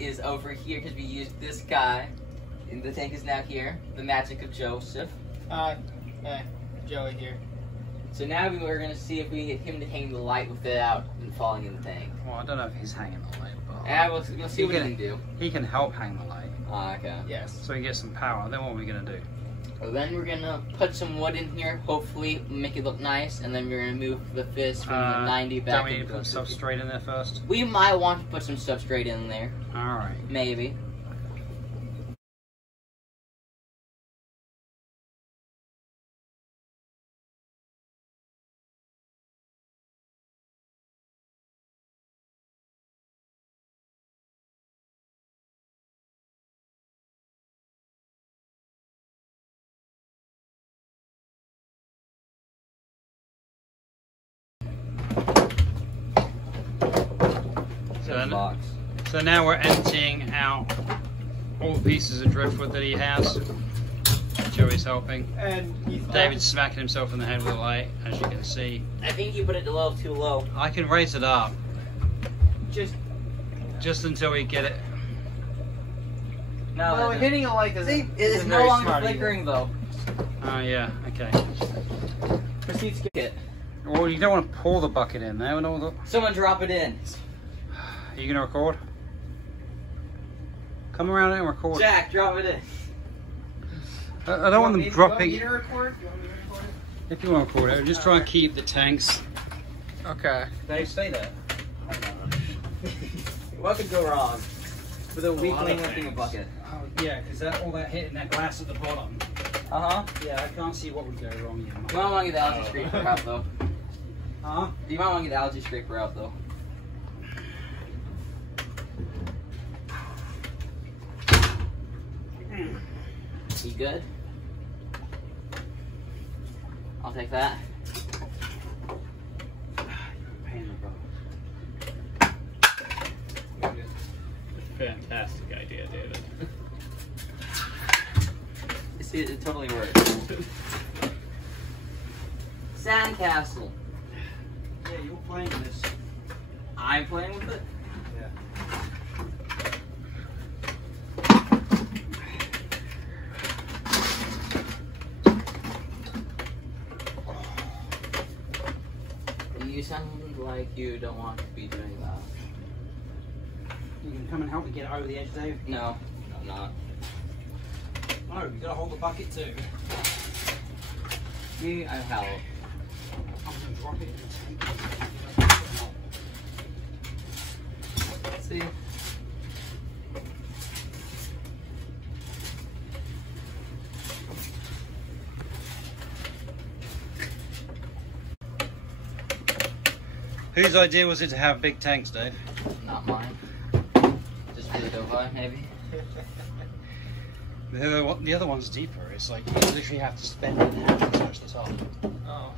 is over here because we used this guy. And the tank is now here. The magic of Joseph. Joey here. So now we're going to see if we can get him to hang the light without falling in the tank. Well, I don't know if he's hanging the light, but... Yeah, we'll see what he can do. He can help hang the light. Ah, okay. Yes. So he gets some power. Then what are we going to do? Well, then we're going to put some wood in here, hopefully make it look nice, and then we're going to move the fist from the 90 back. Don't we need to put substrate in there first? We might want to put some substrate in there. Alright. Maybe. So now we're emptying out all the pieces of driftwood that he has. Joey's helping. And David's smacking himself in the head with a light, as you can see. I think you put it a little too low. I can raise it up. Just until we get it. No, hitting a light doesn't. It's no longer flickering though. Oh yeah, okay. Proceed to get it. Well, you don't want to pour the bucket in there. Someone drop it in. Are you going to record? Come around and record. Jack, drop it in. I don't want them dropping. You want me to record? You want me to record it? If you want to record it, just try and keep the tanks. Okay. Dave, stay there. What could go wrong with a weakling lifting a bucket? Oh, yeah, because all that hitting that glass at the bottom. Uh-huh. Yeah, I can't see what would go wrong here. You might want to get the algae scraper out, though. Huh? You might want to get the algae scraper out, though. You good? I'll take that. Fantastic idea, David. See, it totally works. Sandcastle. Yeah, you're playing this. I'm playing with it? Yeah. You sound like you don't want to be doing that. You can come and help me get it over the edge, Dave? No, I'm not. No, you gotta hold the bucket too. Me, I help. I'm gonna drop it in the tank. See? Whose idea was it to have big tanks, Dave? Not mine. Just for the Dovi, maybe. The other one's deeper. It's like you literally have to spend it and have to touch the top. Oh.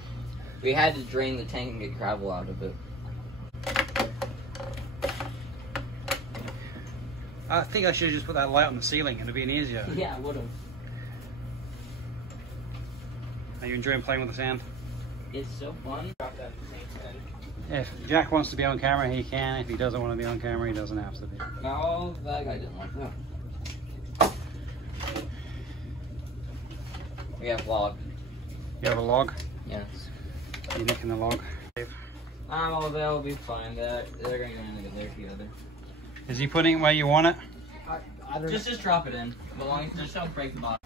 We had to drain the tank and get gravel out of it. I think I should have just put that light on the ceiling. It'd have been easier. Yeah, I would have. Are you enjoying playing with the sand? It's so fun. If Jack wants to be on camera, he can. If he doesn't want to be on camera, he doesn't have to be. No, that guy didn't want that. We have log. You have a log? Yes. You nicking the log? Oh, they'll be fine. They're going to end there together. Is he putting it where you want it? Just drop it in. Just don't break the bottom.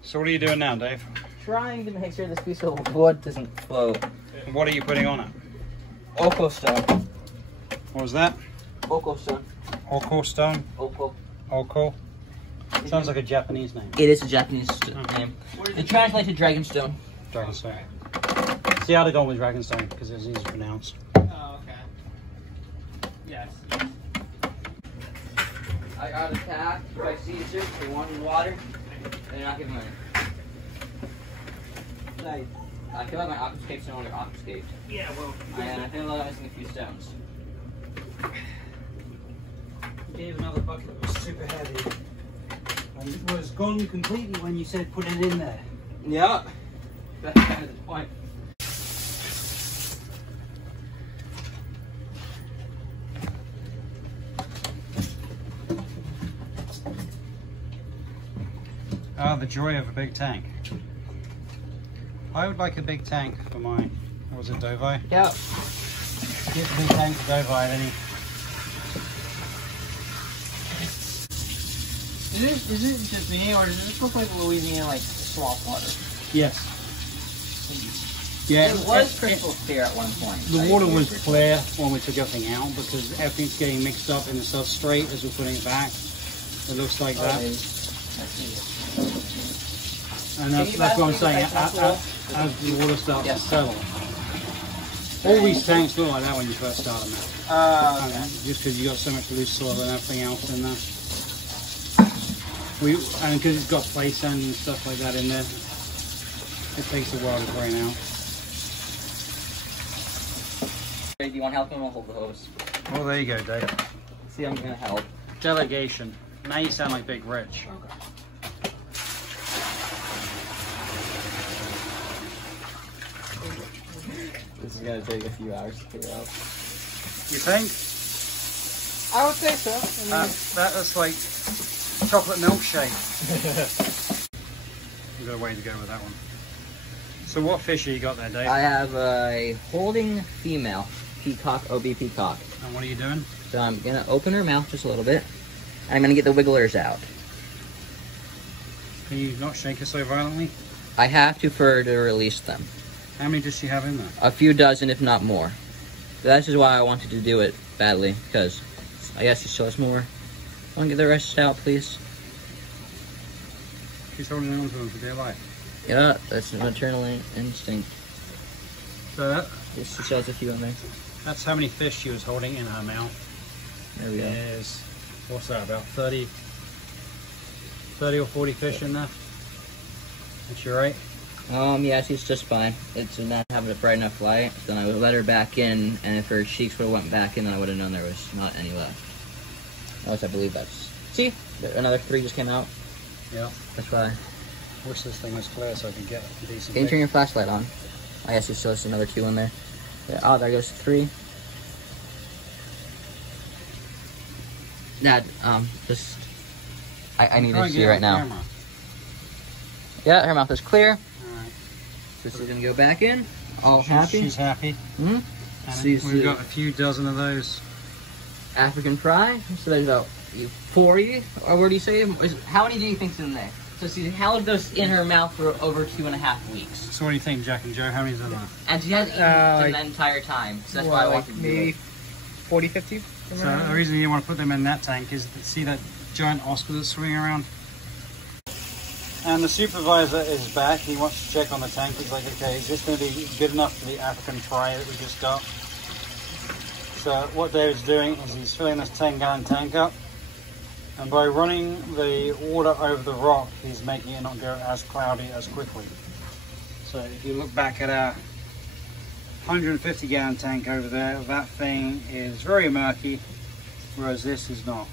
So what are you doing now, Dave? Trying to make sure this piece of wood doesn't float. What are you putting on it? Oko stone. What was that? Oko stone. Oko stone? Oko. Oko? Sounds like a Japanese name. It is a Japanese name. It translates to dragonstone. Dragonstone. See, I'd have gone with Dragonstone because it's easy to pronounce. Oh, okay. Yes. I got attacked by Caesar for wanting water. They're not giving money. Nice. I feel like my obfuscate's no longer obfuscate. Yeah, well. And I feel like I'm missing a few stones. Gave another bucket that was super heavy. And it was gone completely when you said put it in there. Yeah. That's kind of the point. Ah, the joy of a big tank. I would like a big tank for my, what was it, Dovi? Yeah. Get the big tank for Dovi, then he... Is it just me, or does this look like Louisiana, like swamp water? Yes. Yeah, It was crystal clear at one point. the water was clear when we took everything out because everything's getting mixed up in the substrate as we're putting it back. It looks like that. And that's what I'm saying, as the water starts to settle. All these tanks look like that when you first start them out. Just because you got so much loose soil and everything else in there. And because it's got play sand and stuff like that in there, it takes a while to drain out. Do you want help? I'm gonna hold the hose. Well, there you go, Dave. See, I'm gonna help. Delegation. Now you sound like Big Rich. This is gonna take a few hours to figure out. You think? I would say so. That was like chocolate milkshake. We've got a way to go with that one. So what fish have you got there, Dave? I have a holding female peacock, OB peacock. And what are you doing? So I'm gonna open her mouth just a little bit. And I'm gonna get the wigglers out. Can you not shake her so violently? I have to for her to release them. How many does she have in there? A few dozen, if not more. This is why I wanted to do it badly, because I guess she still has more. Want to get the rest out, please? She's holding on to them for dear life. Yeah, that's maternal instinct. So that, She still has a few in there. that's how many fish she was holding in her mouth. There we go. Is, what's that, about 30 or 40 fish in there? That's you right? Yeah, she's just fine. It's not having a bright enough light. Then I would let her back in, and if her cheeks would have went back in, then I would have known there was not any left. Unless I believe that's... See? Another 3 just came out. Yeah. That's why. Wish this thing was clear so I could get a decent Can you turn fish. your flashlight on? I guess you still has another 2 in there. Yeah, oh, there goes 3. Dad, just... I need to see right now. Camera. Yeah, her mouth is clear. Alright. This is gonna go back in. All happy. She's happy. Mm-hmm. And we've got a few dozen of those. African fry. So there's about 40, or what do you say? How many do you think's in there? So she held those in her mouth for over 2.5 weeks. So what do you think, Jack and Joe? How many's in there? And she hasn't eaten the entire time. So that's why I wanted to do maybe it. 40, 50. So the reason you want to put them in that tank is to see that giant Oscar that's swimming around. And the supervisor is back. He wants to check on the tank. He's like, okay, is this going to be good enough for the African fry that we just got? So what David's doing is he's filling this 10-gallon tank up. And by running the water over the rock, he's making it not go as cloudy as quickly. So if you look back at our 150-gallon tank over there, that thing is very murky, whereas this is not.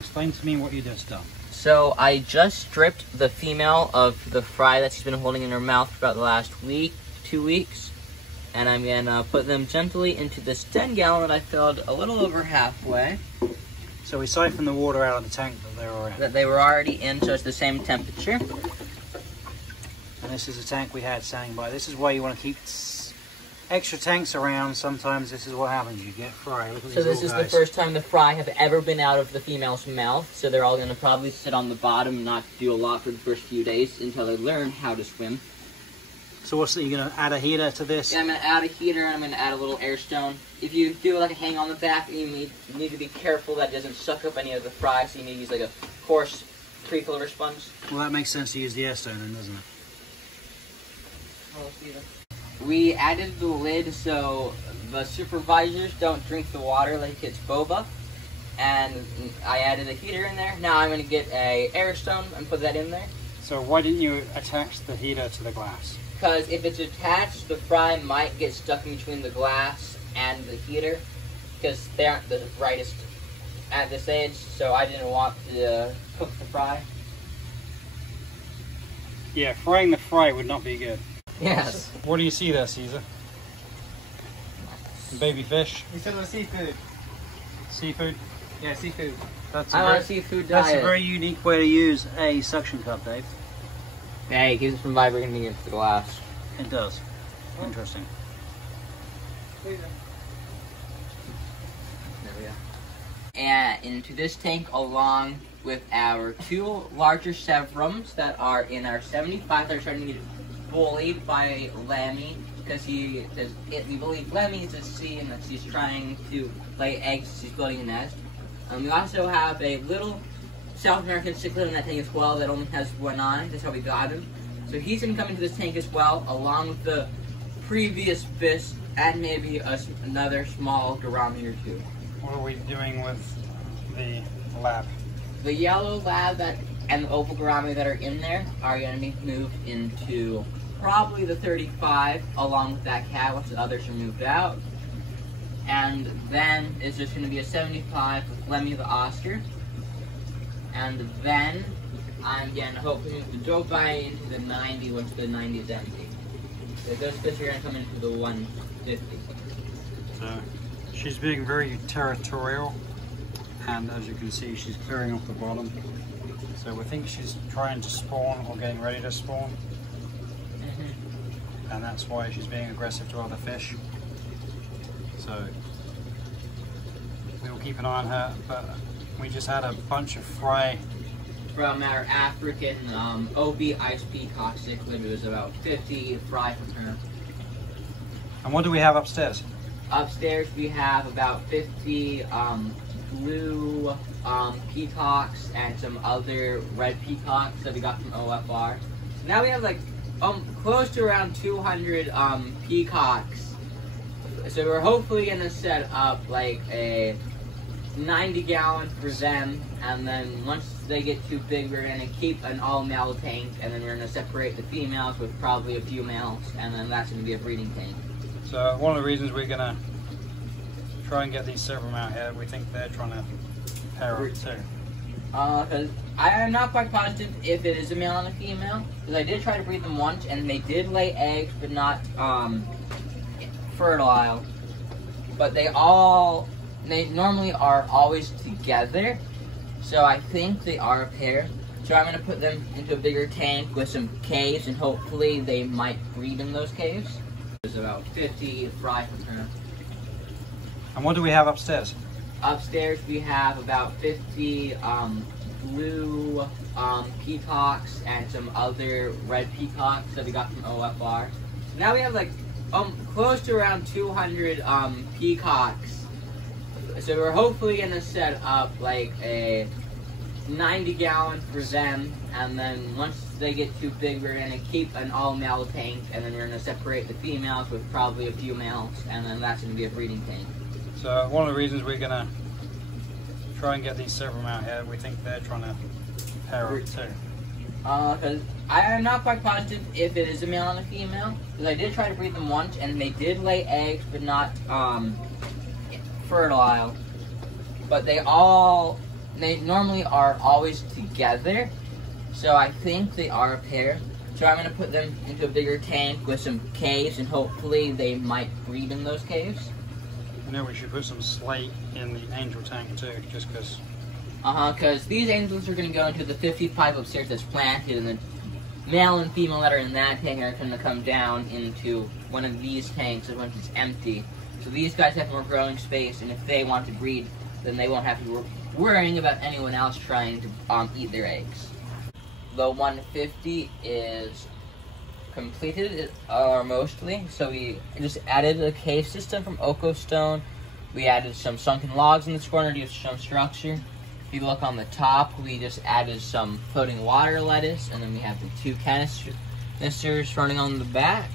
Explain to me what you just done. So I just stripped the female of the fry that she's been holding in her mouth for about the last week, 2 weeks. And I'm gonna put them gently into this 10-gallon that I filled a little over halfway. So we siphoned the water out of the tank that they were in. That they were already in, so it's the same temperature. And this is a tank we had standing by. This is why you want to keep extra tanks around. Sometimes this is what happens. You get fry. Look at So these this is little the guys. first time the fry have ever been out of the female's mouth. So they're all gonna probably sit on the bottom and not do a lot for the first few days until they learn how to swim. So what's that? You're going to add a heater to this? Yeah, I'm gonna add a heater and I'm gonna add a little air stone. If you do like a hang on the back, you need to be careful that it doesn't suck up any of the fry, so you need to use like a coarse pre-filler sponge. Well, that makes sense to use the air stone then, doesn't it? We added the lid so the supervisors don't drink the water like it's boba. And I added a heater in there. Now I'm gonna get a air stone and put that in there. So why didn't you attach the heater to the glass? Because if it's attached, the fry might get stuck in between the glass and the heater, because they aren't the brightest at this age, so I didn't want to cook the fry. Yeah, frying the fry would not be good. Yes. What do you see there, Caesar? Baby fish? We said the seafood. Seafood? Yeah, seafood. That's I a want a very, seafood that's diet. a very unique way to use a suction cup, Dave. Hey, it keeps it from vibrating against the glass. It does. Interesting. There we go. And into this tank, along with our 2 larger Sevrums that are in our 75 that are starting to get bullied by Lemmy, because we believe Lemmy is a C and that she's trying to lay eggs, she's building a nest. We also have a little South American cichlid in that tank as well that only has 1 eye. That's how we got him. So he's going to come into this tank as well, along with the previous fish and maybe another small gourami or 2. What are we doing with the lab? The yellow lab and the opal gourami that are in there are going to be moved into probably the 35, along with that cat once the others are moved out. And then it's just going to be a 75 with Lemmy the Oscar. And then I'm going to hopefully move the dope bite into the 90 once the 90 is empty. So those fish are going to come into the 150. So she's being very territorial, and as you can see, she's clearing off the bottom. So we think she's trying to spawn or getting ready to spawn. And that's why she's being aggressive to other fish. So we'll keep an eye on her, but we just had a bunch of fry From our African OB ice peacock cichlid, it was about 50 fry from her. And what do we have upstairs? Upstairs we have about 50 blue peacocks and some other red peacocks that we got from OFR. So now we have like close to around 200 peacocks. So we're hopefully gonna set up like a 90 gallon for them, and then once they get too big, we're gonna keep an all male tank, and then we're gonna separate the females with probably a few males, and then that's gonna be a breeding tank. So one of the reasons we're gonna try and get these Severum out here, we think they're trying to pair up too. Because I am not quite positive if it is a male and a female, because I did try to breed them once, and they did lay eggs, but not fertile. But they normally are always together, so I think they are a pair. So I'm going to put them into a bigger tank with some caves, and hopefully they might breed in those caves. There's about 50 fry from her. And what do we have upstairs? Upstairs we have about 50 blue peacocks and some other red peacocks that we got from OFR. So now we have like close to around 200 peacocks. So we're hopefully gonna set up like a 90 gallon for them, and then once they get too big, we're gonna keep an all male tank, and then we're gonna separate the females with probably a few males, and then that's gonna be a breeding tank. So one of the reasons we're gonna try and get these Severum out here, we think they're trying to pair up too. Because I am not quite positive if it is a male and a female, because I did try to breed them once, and they did lay eggs, but not fertile. But they normally are always together, so I think they are a pair. So I'm going to put them into a bigger tank with some caves, and hopefully they might breed in those caves. I know we should put some slate in the angel tank too, just because. Because these angels are going to go into the 55 upstairs that's planted, and the male and female that are in that tank are going to come down into one of these tanks once it's empty. So these guys have more growing space, and if they want to breed, then they won't have to be worrying about anyone else trying to eat their eggs. The 150 is completed, mostly. So we just added a cave system from Oko Stone. We added some sunken logs in this corner to give some structure. If you look on the top, we just added some floating water lettuce, and then we have the 2 canisters running on the back.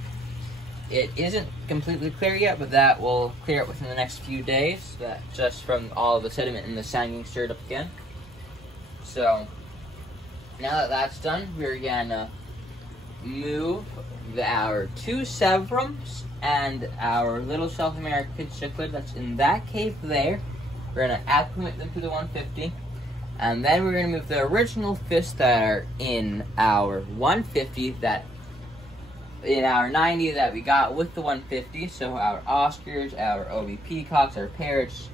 It isn't completely clear yet, but that will clear it within the next few days. That just from all the sediment and the sand getting stirred up again. So now that that's done, we're gonna move our 2 Severums and our little South American cichlid that's in that cave there. We're gonna acclimate them to the 150, and then we're gonna move the original fish that are in our 150 that in our 90 that we got with the 150. So our Oscars, our OB peacocks, our parrots,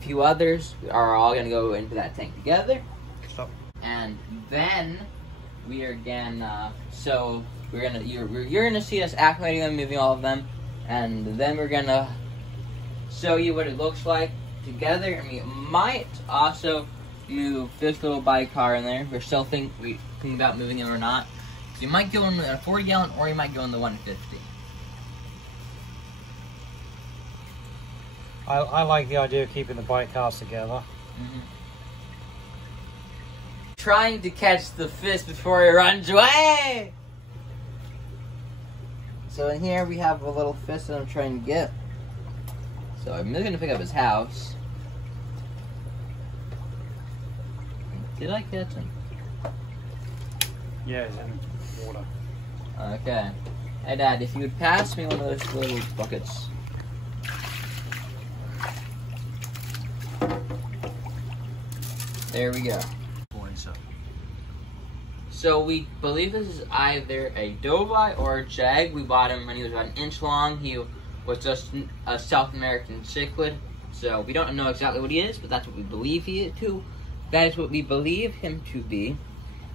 few others are all gonna go into that tank together. Stop. And then we are gonna, you're gonna see us acclimating them, moving all of them, and then we're gonna show you what it looks like together. And we might also move this little bike car in there. We're still thinking about moving it or not. So you might go in a 40 gallon or you might go in the 150. I like the idea of keeping the bike cars together. Trying to catch the fish before he runs away. So in here we have a little fish that I'm trying to get. So I'm really gonna pick up his house. Did I catch him? Yeah, he's in water. Okay. Hey Dad, if you would pass me one of those little buckets. There we go. So we believe this is either a doveye or a jag. We bought him when he was about an inch long. He was just a South American cichlid. So we don't know exactly what he is, but that's what we believe he is to. That is what we believe him to be.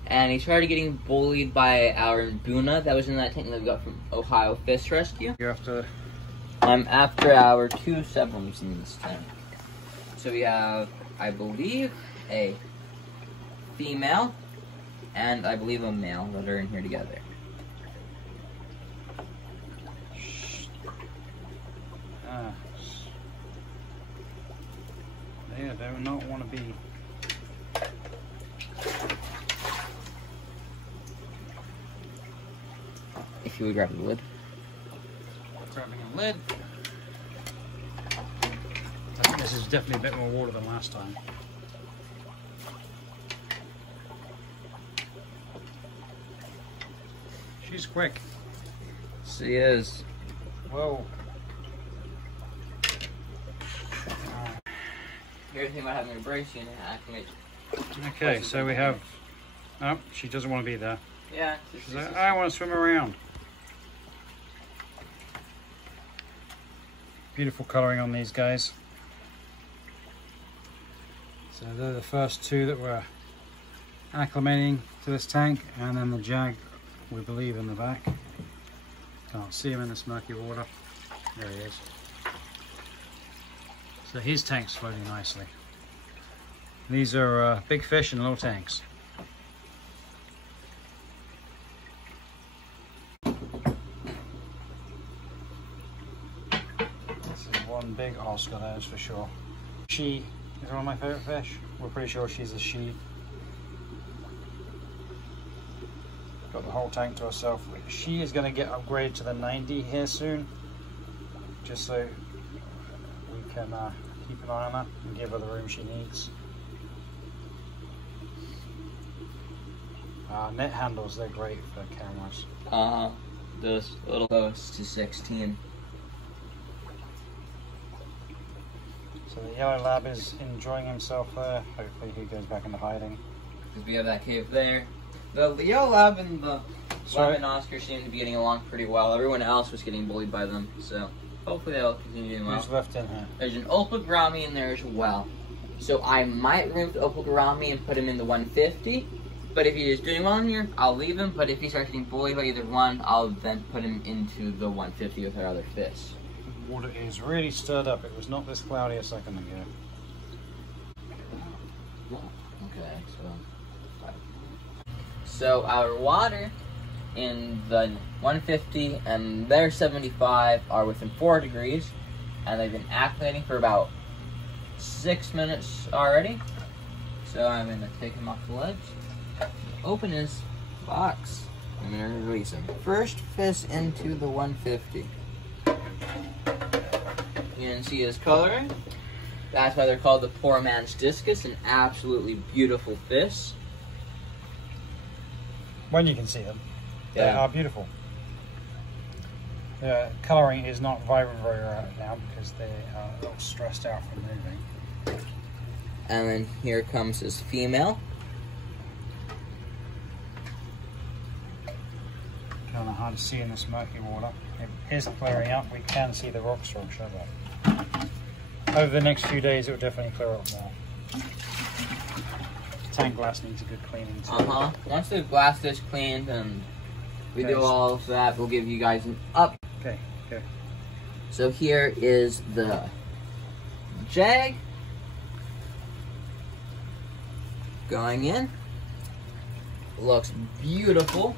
And he started getting bullied by our Buna that was in that tank that we got from Ohio Fish Rescue. You're after. I'm after our 2 7s in this tank. So we have, I believe, a female and I believe a male that are in here together. They do not want to be. If you would grab the lid. Grabbing a lid. I think this is definitely a bit more water than last time. She's quick. She is. Whoa. Here's the thing about having a brace unit, acclimate. Okay, so we have. Oh, she doesn't want to be there. Yeah. She's like, I want to swim around. Beautiful colouring on these guys. So they're the first 2 that were acclimating to this tank, and then the jag, we believe, in the back. Can't see him in this murky water. There he is. So his tank's floating nicely. These are big fish in little tanks. One big Oscar, that is for sure. She is one of my favourite fish. We're pretty sure she's a she. Got the whole tank to herself. She is going to get upgraded to the 90 here soon, just so we can keep an eye on her and give her the room she needs. Net handles, they're great for cameras. Those little close to 16. So the yellow lab is enjoying himself there. Hopefully he goes back into hiding. Because we have that cave there. The yellow lab and the lemon Oscar seem to be getting along pretty well. Everyone else was getting bullied by them, so hopefully they'll continue doing well. Who's left in here? There's an opal gourami in there as well. So I might remove the opal gourami and put him in the 150. But if he is doing well in here, I'll leave him. But if he starts getting bullied by either one, I'll then put him into the 150 with our other fish. The water is really stirred up. It was not this cloudy a second ago. Okay, so our water in the 150 and their 75 are within 4 degrees, and they've been acclimating for about 6 minutes already. So I'm going to take him off the ledge, open his box, I'm going to release him. First fish into the 150. You can see his coloring. That's why they're called the poor man's discus, an absolutely beautiful fish. When you can see them, Yeah. they are beautiful. The colouring is not vibrant very right now because they are a little stressed out from moving. And then here comes his female. Kind of hard to see in this murky water. It is clearing up. We can see the rock structure, but over the next few days, it will definitely clear up more. Tank glass needs a good cleaning too. Once the glass is cleaned and we do all of that, we'll give you guys an up. Okay. So here is the Jag going in. Looks beautiful.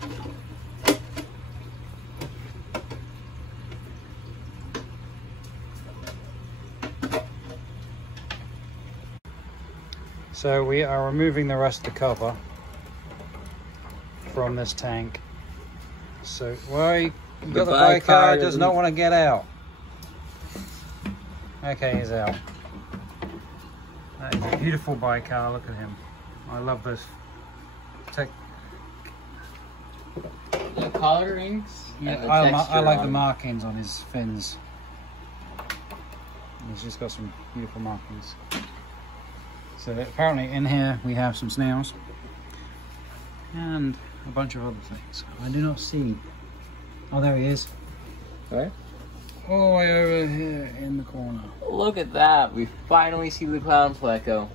So we are removing the rest of the cover from this tank. So why the bicar does not want to get out. Okay, he's out. That is a beautiful bicar. Look at him. I love those. The colorings. Yeah, I like the markings on his fins. He's just got some beautiful markings. So apparently in here we have some snails and a bunch of other things. I do not see. Oh, there he is. Where? All the way over here in the corner. Look at that. We finally see the clown pleco.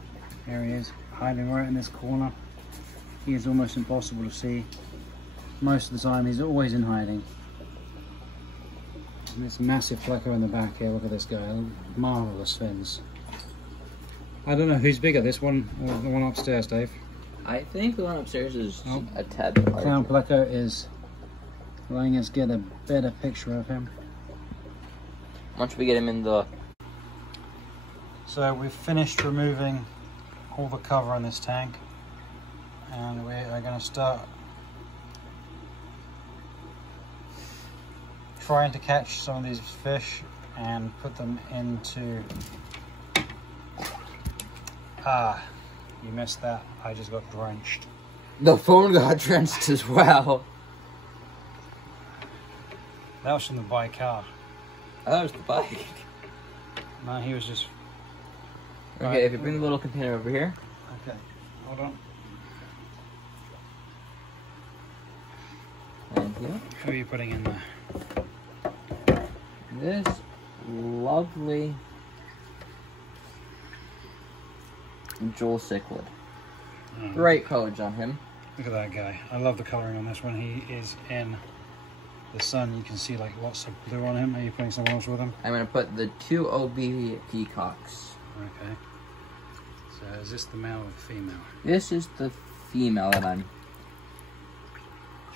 There he is, hiding right in this corner. He is almost impossible to see. Most of the time he's always in hiding. And this massive pleco in the back here. Look at this guy. Marvelous fins. I don't know who's bigger, this one or the one upstairs, Dave. I think the one upstairs is a tad bit larger. Clown pleco is letting us get a better picture of him. Once we get him in the... So we've finished removing all the cover on this tank, and we are going to start trying to catch some of these fish and put them into... Ah, you missed that. I just got drenched. The phone got drenched as well. That was from the bicar. Oh, that was the bike. No, he was just... Okay, if you bring the little container over here. Okay, hold on. Thank you. Who are you putting in there? This lovely Joel Cichlid. Great colors on him. Look at that guy. I love the coloring on this one. He is in the sun. You can see like lots of blue on him. Are you putting someone else with him? I'm going to put the 2 OB Peacocks. Okay. So is this the male or the female? This is the female that I'm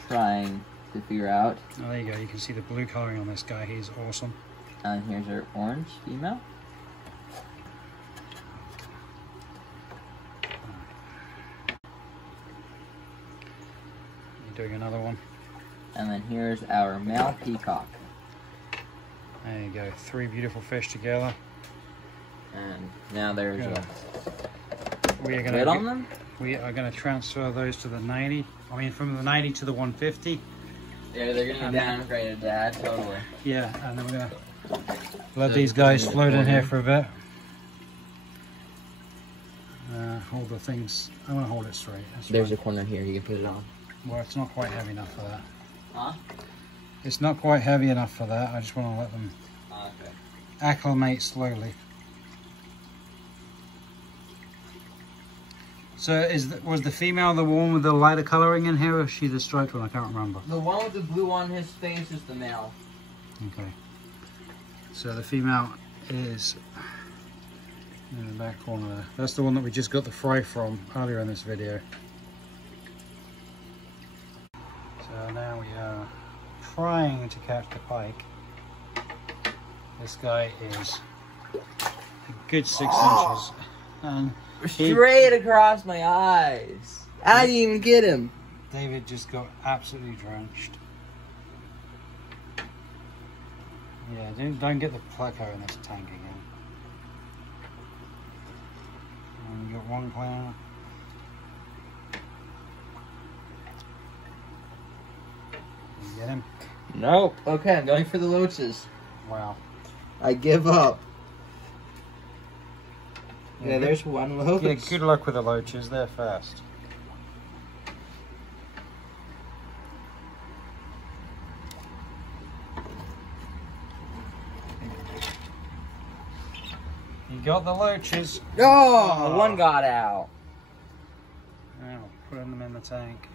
trying to figure out. Oh, there you go. You can see the blue coloring on this guy. He's awesome. And here's our orange female. You're doing another one. And then here's our male peacock. There you go. 3 beautiful fish together. And now there's a lid on them. We are going to transfer those to the 90. I mean, from the 90 to the 150. Yeah, they're going to be downgraded, Dad. Totally. Yeah, and then we're going to let these guys float in here for a bit. Hold the things. I'm going to hold it straight. There's a corner here. You can put it on. Well, it's not quite heavy enough for that. Huh? It's not quite heavy enough for that. I just want to let them Okay. acclimate slowly. So was the female the one with the lighter coloring in here, or is she the striped one? I can't remember. The one with the blue on his face is the male. Okay. So the female is in the back corner there. That's the one that we just got the fry from earlier in this video. So now we are trying to catch the pike. This guy is a good 6 inches. And straight across my eyes. I didn't even get him. David just got absolutely drenched. Yeah, don't get the pleco in this tank again. And you got one clown. You get him? Nope. Okay, I'm going for the loaches. Wow. I give up. Yeah, there's one loach. Yeah, good luck with the loaches. They're fast. got the loaches. Oh, one got out. Now putting them in the tank.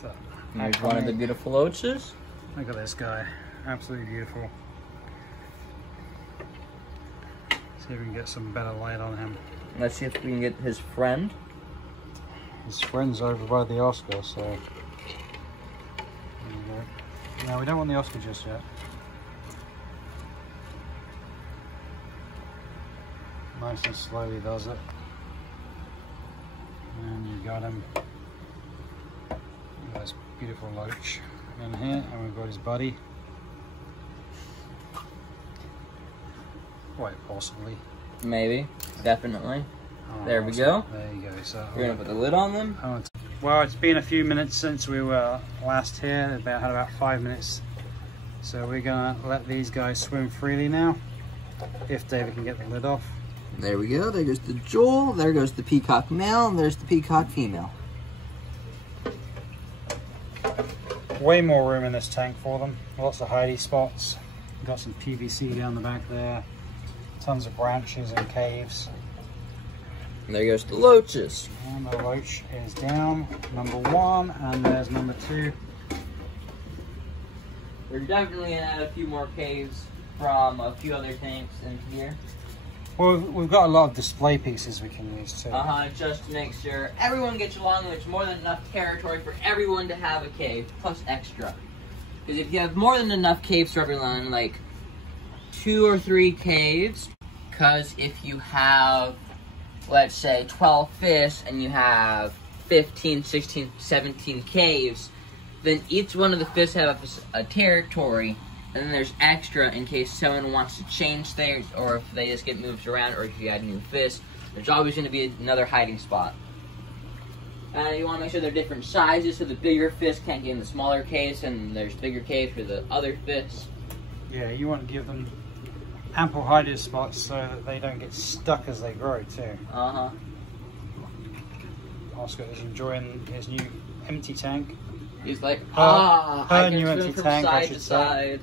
So, There's one of the beautiful loaches. look at this guy, absolutely beautiful. See if we can get some better light on him. Let's see if we can get his friend. His friend's over by the Oscar, so there you go. No, we don't want the Oscar just yet. Nice and slowly does it. And you got him. This beautiful loach in here, and we've got his buddy. Quite possibly. Maybe. Definitely. Oh, There we awesome. go. There you go. So We're going to put the lid on them. well, it's been a few minutes since we were last here. Had about 5 minutes. So we're gonna let these guys swim freely now. If David can get the lid off. There we go. There goes the Joel. There goes the peacock male. And there's the peacock female. Way more room in this tank for them. Lots of hidey spots. Got some PVC down the back there. Tons of branches and caves. And there goes the loaches. And the loach is down, number 1, and there's number 2. We're definitely going to add a few more caves from a few other tanks in here. Well, we've got a lot of display pieces we can use too. Just to make sure everyone gets along and there's more than enough territory for everyone to have a cave, plus extra. Because if you have more than enough caves for everyone, like 2 or 3 caves, because if you have, let's say, 12 fish and you have 15, 16, 17 caves, then each one of the fish have a territory, and then there's extra in case someone wants to change theirs, or if they just get moved around, or if you add new fish, there's always going to be another hiding spot. And you want to make sure they're different sizes, so the bigger fish can't get in the smaller caves, and there's bigger caves for the other fish. Yeah, you want to give them ample hiding spots so that they don't get stuck as they grow too. Oscar is enjoying his new empty tank. He's like, her I can new swim empty from tank, I side should to say. side.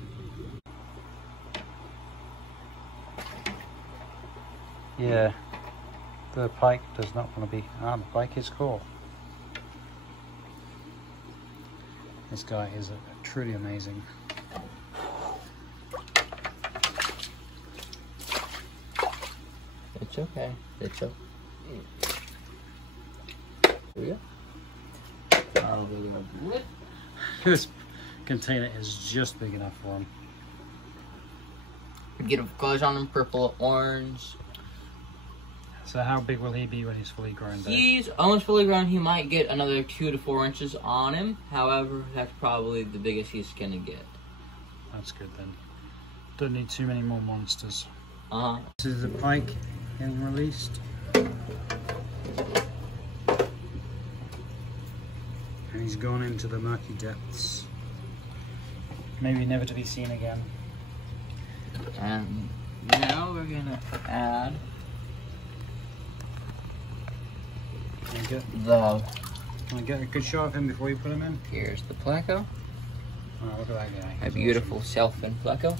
Yeah, the pike does not want to be. The pike is cool. This guy is truly amazing. It's okay. It's okay. There we go. This container is just big enough for him. Get a colors on him, purple, orange. So how big will he be when he's fully grown? Dave? He's almost fully grown. He might get another 2 to 4 inches on him. However, that's probably the biggest he's gonna get. That's good then. Don't need too many more monsters. Uh-huh. This is the pike getting released. And he's gone into the murky depths. Maybe never to be seen again. And now we're gonna add the. Can I get a good shot of him before you put him in? Here's the pleco. Oh, look at that guy. A He's beautiful awesome. self-fin pleco.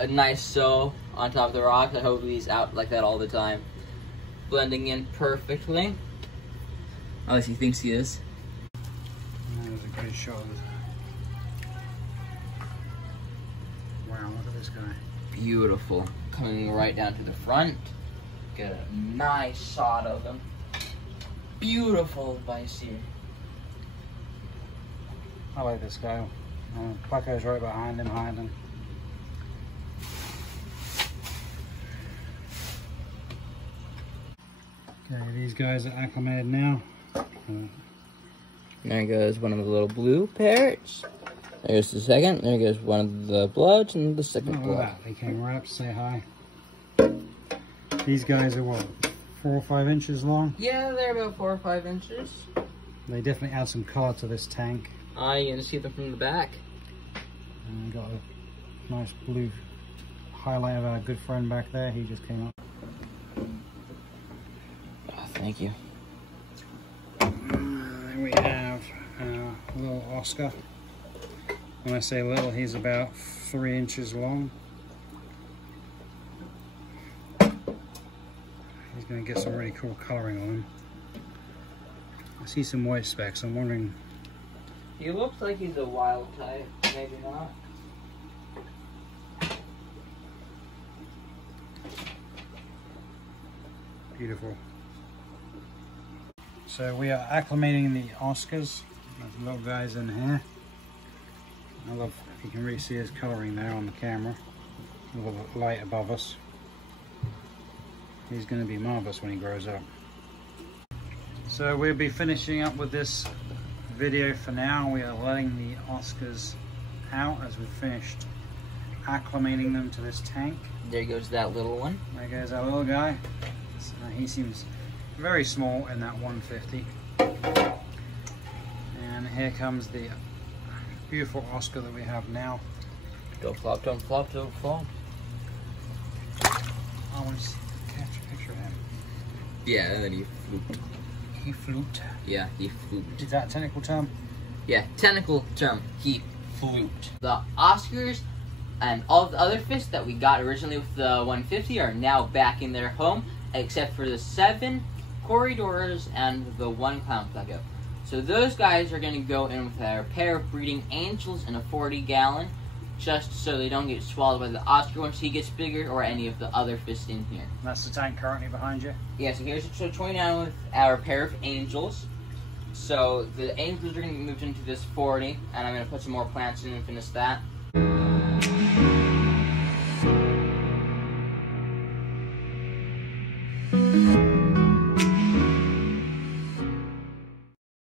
A nice sew on top of the rocks. I hope he's out like that all the time. Blending in perfectly. At least he thinks he is. That was a good shot. Wow, look at this guy. Beautiful. Coming right down to the front. Get a nice shot of him. Beautiful advice here. I like this guy. Pleco's right behind him, hiding. Okay, these guys are acclimated now. There goes one of the little blue parrots. There's the second. There goes one of the bloods and the second Look at blood. that. They came right up to say hi. These guys are what, 4 or 5 inches long? Yeah, they're about 4 or 5 inches. They definitely add some color to this tank. You can see them from the back. And we got a nice blue highlight of our good friend back there. He just came up. Oh, thank you. Then we have little Oscar. When I say little, he's about 3 inches long. He's going to get some really cool coloring on him. I see some white specks. I'm wondering. He looks like he's a wild type. Maybe not. Beautiful. So we are acclimating the Oscars. There's little guys in here. I love, you can really see his coloring there on the camera. A little light above us. He's going to be marvelous when he grows up. So we'll be finishing up with this video for now. We are letting the Oscars out as we've finished acclimating them to this tank. There goes that little one. There goes our little guy. So he seems very small in that 150. And here comes the beautiful Oscar that we have now. Don't flop, don't flop, don't flop. I want to capture a picture of him. Yeah, and then he flooped. He fluked. Yeah, he flooped. Is that a technical term? Yeah, technical term. He flooped. The Oscars and all the other fish that we got originally with the 150 are now back in their home, except for the 7 corridors and the 1 clown pluggo. So those guys are going to go in with our pair of breeding angels in a 40-gallon, just so they don't get swallowed by the Oscar once he gets bigger, or any of the other fish in here. That's the tank currently behind you? Yeah, so here's episode 29 with our pair of angels. So the angels are going to be moved into this 40, and I'm going to put some more plants in and finish that.